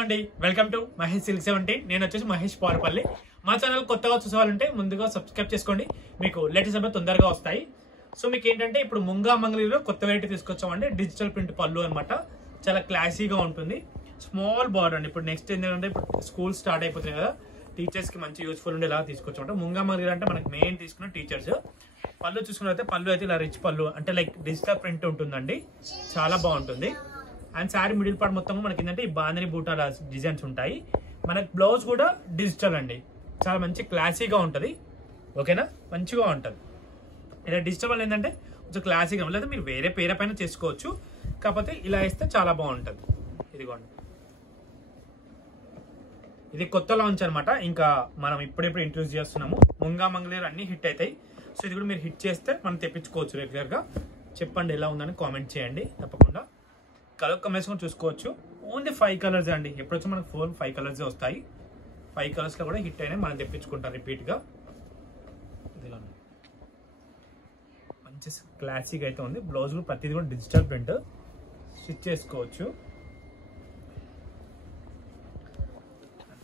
అండి welcome to Mahesh silk 17. నేను వచ్చేసి మహేష్ పారపల్లి. మా ఛానల్ కొత్తగా చూసేవాళ్ళంటే ముందుగా సబ్స్క్రైబ్ చేసుకోండి, మీకు లేటెస్ట్ అప్డేట్ తొందరగా వస్తాయి. సో మీకు ఏంటంటే ఇప్పుడు ముంగా మంగళగిరిలో కొత్త వెరైటీ తీసుకొచ్చామండి. డిజిటల్ ప్రింట్ పళ్ళు అనమాట. చాలా క్లాసీగా ఉంటుంది. స్మాల్ బార్డర్ అండి. ఇప్పుడు నెక్స్ట్ ఏంటంటే ఇప్పుడు స్కూల్ స్టార్ట్ అయిపోతున్నాయి కదా, టీచర్స్ కి మంచి యూస్ఫుల్ ఉండే ఇలా తీసుకొచ్చామంట. ముంగా మంగళగిరి అంటే మనకి మెయిన్ తీసుకున్న టీచర్స్. పళ్ళు చూసుకున్నట్లయితే పళ్ళు అయితే ఇలా రిచ్ పళ్ళు అంటే లైక్ డిజిటల్ ప్రింట్ ఉంటుందండి, చాలా బాగుంటుంది. అండ్ శారీ మిడిల్ పార్ట్ మొత్తం మనకి ఏంటంటే ఈ బాందని బూటాల డిజైన్స్ ఉంటాయి. మనకి బ్లౌజ్ కూడా డిజిటల్ అండి, చాలా మంచి క్లాసీగా ఉంటుంది. ఓకేనా, మంచిగా ఉంటుంది. ఇలా డిజిటల్ వల్ల ఏంటంటే కొంచెం క్లాసీగా, లేదా మీరు వేరే పేర పైన చేసుకోవచ్చు, కాకపోతే ఇలా వేస్తే చాలా బాగుంటుంది. ఇదిగోండి, ఇది కొత్త లాంచ్ అనమాట. ఇంకా మనం ఇప్పుడెప్పుడు ఇంట్రొడ్యూస్ చేస్తున్నాము. ముంగా మంగళగిరి అన్ని హిట్ అవుతాయి. సో ఇది కూడా మీరు హిట్ చేస్తే మనం తెప్పించుకోవచ్చు రెగ్యులర్గా. చెప్పండి ఎలా ఉందని కామెంట్ చేయండి తప్పకుండా. కలర్ కాంబినేషన్ చూసుకోవచ్చు. ఓన్లీ 5 కలర్స్ అండి. ఎప్పుడొచ్చి మనకు 4-5 కలర్స్ వస్తాయి. 5 కలర్స్ లో కూడా హిట్ అయినా మనం తెప్పించుకుంటాం రిపీట్ గా. మంచి క్లాసిక్ అయితే ఉంది. బ్లౌజ్ ప్రతిదీ కూడా డిజిటల్ ప్రింట్, స్టిచ్ చేసుకోవచ్చు.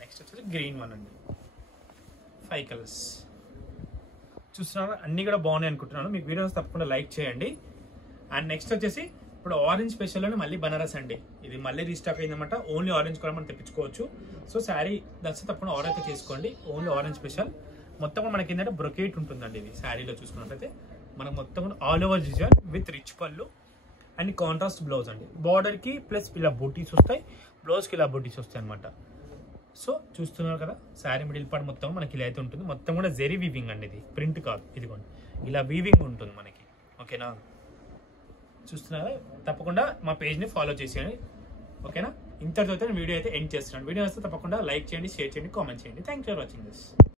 నెక్స్ట్ వచ్చేసి గ్రీన్ వన్ అండి. 5 కలర్స్ చూస్తున్నారు, అన్ని కూడా బాగున్నాయి అనుకుంటున్నాను. మీకు వీడియోస్ తప్పకుండా లైక్ చేయండి. అండ్ నెక్స్ట్ వచ్చేసి ఇప్పుడు ఆరెంజ్ స్పెషల్లోనే మళ్ళీ బనారస్ అండి. ఇది మళ్ళీ రీస్టాక్ అయిందన్నమాట. ఓన్లీ ఆరెంజ్ కూడా మనం తెప్పించుకోవచ్చు. సో శారీ దర్శనం తప్పకుండా ఆర్డర్ అయితే చేసుకోండి. Only orange special. మొత్తం మనకి ఏంటంటే బ్రొకేట్ ఉంటుందండి. ఇది శారీలో చూసుకున్నట్లయితే మనకు మొత్తం all over design with rich పళ్ళు అండ్ కాంట్రాస్ట్ బ్లౌజ్ అండి. బార్డర్కి ప్లస్ ఇలా బూటీస్ వస్తాయి, బ్లౌజ్కి ఇలా బూటీస్ వస్తాయి అనమాట. సో చూస్తున్నారు కదా, శారీ మిడిల్ పార్ట్ మొత్తం మనకి ఇలా అయితే ఉంటుంది. మొత్తం కూడా జెరీ వీవింగ్ అండి, ఇది ప్రింట్ కాదు. ఇదిగోండి, ఇలా వీవింగ్ ఉంటుంది మనకి. ఓకేనా, చూస్తున్నారా? తప్పకుండా మా పేజ్ని ఫాలో చేసేయండి. ఓకేనా, ఇంతటితో వీడియో అయితే ఎండ్ చేస్తున్నాను. వీడియో వస్తే తప్పకుండా లైక్ చేయండి, షేర్ చేయండి, కామెంట్ చేయండి. Thanks for watching this.